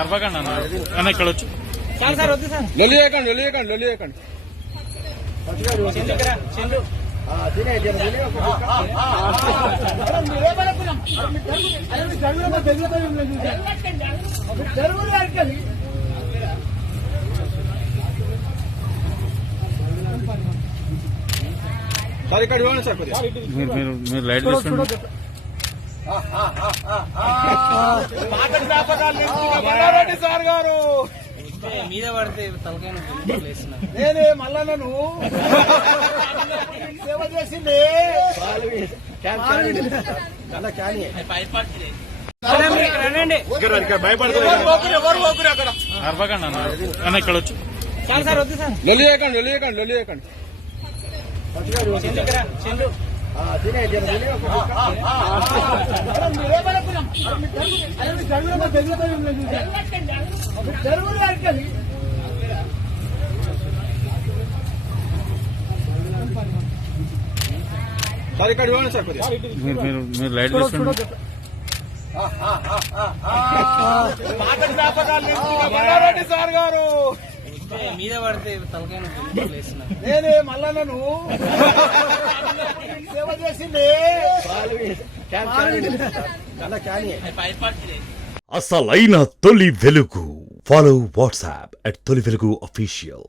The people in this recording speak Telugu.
అరవకండి అన్న ఇక్కడ వచ్చి మీరు లైట్ చూసుకోండి. సార్ గారు మీద పడితే నేనే మల్లన్నను సేవ చేసింది అరవకండి అన్న ఇక్కడ వచ్చి మీరు లైట్ చూసుకోండి. సార్ గారు మీద పడితే నేనే మల్లన్నను సేవ చేసింది అసలైన తొలి వెలుగు. ఫాలో వాట్సాప్ @తొలి వెలుగు official.